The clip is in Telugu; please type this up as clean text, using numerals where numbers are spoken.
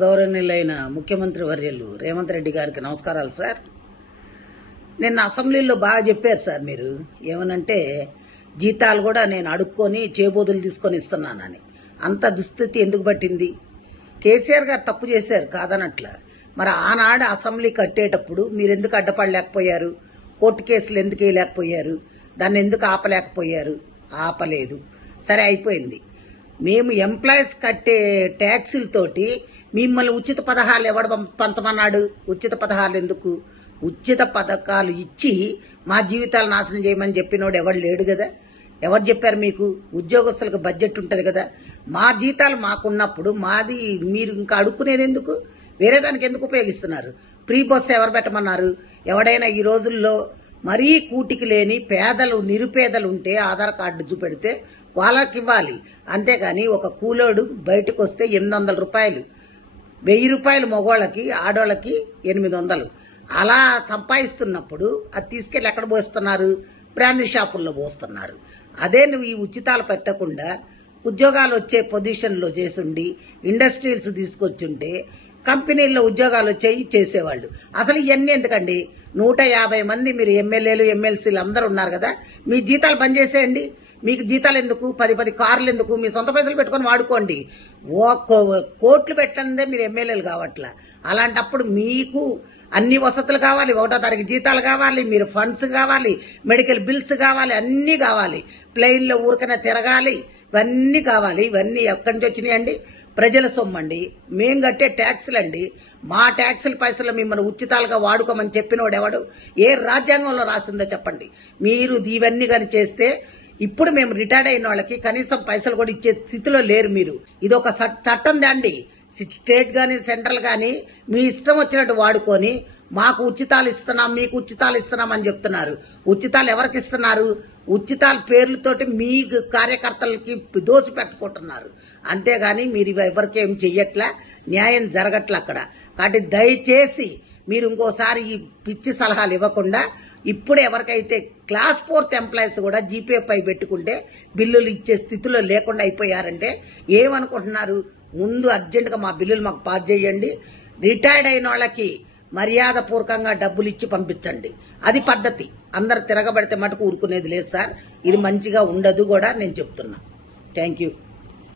గౌరవనీయులైన ముఖ్యమంత్రి వర్యులు రేవంత్ రెడ్డి గారికి నమస్కారాలు సార్. నిన్న అసెంబ్లీలో బాగా చెప్పారు సార్. మీరు ఏమనంటే జీతాలు కూడా నేను అడుక్కొని చేబోదులు తీసుకొని ఇస్తున్నానని. అంత దుస్థితి ఎందుకు పట్టింది? కేసీఆర్ గారు తప్పు చేశారు కాదనట్ల. మరి ఆనాడు అసెంబ్లీ కట్టేటప్పుడు మీరు ఎందుకు అడ్డపడలేకపోయారు? కోర్టు కేసులు ఎందుకు వేయలేకపోయారు? దాన్ని ఎందుకు ఆపలేకపోయారు? ఆపలేదు. సరే, అయిపోయింది. మేము ఎంప్లాయీస్ కట్టే ట్యాక్సులతోటి మిమ్మల్ని ఉచిత పథకాలు ఎవడు పంచమన్నాడు? ఉచిత పథకాలు ఎందుకు? ఉచిత పథకాలు ఇచ్చి మా జీవితాలు నాశనం చేయమని చెప్పినోడు ఎవడు లేడు కదా. ఎవరు చెప్పారు మీకు? ఉద్యోగస్తులకు బడ్జెట్ ఉంటుంది కదా. మా జీతాలు మాకున్నప్పుడు మాది మీరు ఇంకా అడుక్కునేది ఎందుకు? వేరే దానికి ఎందుకు ఉపయోగిస్తున్నారు? ఫ్రీ బస్సు ఎవరు పెట్టమన్నారు? ఎవడైనా ఈ రోజుల్లో మరీ కూటికి లేని పేదలు నిరుపేదలు ఉంటే ఆధార్ కార్డు చూపెడితే వాళ్ళకి ఇవ్వాలి. అంతేగాని ఒక కూలోడు బయటకు వస్తే 800 రూపాయలు, 1000 రూపాయలు మగవాళ్ళకి, ఆడవాళ్ళకి 800. అలా సంపాదిస్తున్నప్పుడు అది తీసుకెళ్ళి ఎక్కడ పోస్తున్నారు? బ్రాందీ షాపుల్లో పోస్తున్నారు. అదే నువ్వు ఈ ఉచితాలు పెట్టకుండా ఉద్యోగాలు వచ్చే పొజిషన్లో చేసుండి ఇండస్ట్రీస్ తీసుకొచ్చుంటే కంపెనీల్లో ఉద్యోగాలు వచ్చాయి చేసేవాళ్ళు. అసలు ఇవన్నీ ఎందుకండి? 150 మంది మీరు ఎమ్మెల్యేలు ఎమ్మెల్సీలు అందరూ ఉన్నారు కదా, మీ జీతాలు బంద్ చేసేయండి. మీకు జీతాలు ఎందుకు? 10 కార్లు ఎందుకు? మీ సొంత పైసలు పెట్టుకొని వాడుకోండి. కోట్లు పెట్టందే మీరు ఎమ్మెల్యేలు కావట్లా. అలాంటప్పుడు మీకు అన్ని వసతులు కావాలి, 1వ తారీఖు జీతాలు కావాలి, మీరు ఫండ్స్ కావాలి, మెడికల్ బిల్స్ కావాలి, అన్నీ కావాలి. ప్లెయిన్లో ఊరికనే తిరగాలి, ఇవన్నీ కావాలి. ఇవన్నీ ఎక్కడి నుంచి వచ్చినాయండి? ప్రజల సొమ్మండి, మేం కట్టే ట్యాక్సులండి. మా ట్యాక్సుల పైసలు మిమ్మల్ని ఉచితాలుగా వాడుకోమని చెప్పినోడు ఎవడు? ఏ రాజ్యాంగంలో రాసిందో చెప్పండి. మీరు ఇవన్నీ కానీ చేస్తే ఇప్పుడు మేము రిటైర్డ్ అయిన వాళ్ళకి కనీసం పైసలు కూడా ఇచ్చే స్థితిలో లేరు మీరు. ఇది ఒక చట్టం దాండి. స్టేట్ గాని సెంట్రల్ గాని మీ ఇష్టం వచ్చినట్టు వాడుకొని మాకు ఉచితాలు ఇస్తున్నాం, మీకు ఉచితాలు ఇస్తున్నాం అని చెప్తున్నారు. ఉచితాలు ఎవరికి ఇస్తున్నారు? ఉచితాల పేర్లతోటి మీ కార్యకర్తలకి దోసి పెట్టుకుంటున్నారు. అంతేగాని మీరు ఎవరికి ఏం చెయ్యట్లా, న్యాయం జరగట్లే అక్కడ. కాబట్టి దయచేసి మీరు ఇంకోసారి ఈ పిచ్చి సలహాలు ఇవ్వకుండా ఇప్పుడు ఎవరికైతే క్లాస్ 4th ఎంప్లాయీస్ కూడా జీపే పై పెట్టుకుంటే బిల్లులు ఇచ్చే స్థితిలో లేకుండా అయిపోయారంటే ఏమనుకుంటున్నారు? ముందు అర్జెంటుగా మా బిల్లులు మాకు పాస్ చేయండి. రిటైర్డ్ అయిన వాళ్ళకి మర్యాద పూర్వకంగా డబ్బులు ఇచ్చి పంపించండి. అది పద్ధతి. అందరు తిరగబడితే మటుకు ఊరుకునేది లేదు సార్. ఇది మంచిగా ఉండదు కూడా నేను చెప్తున్నా. Thank you.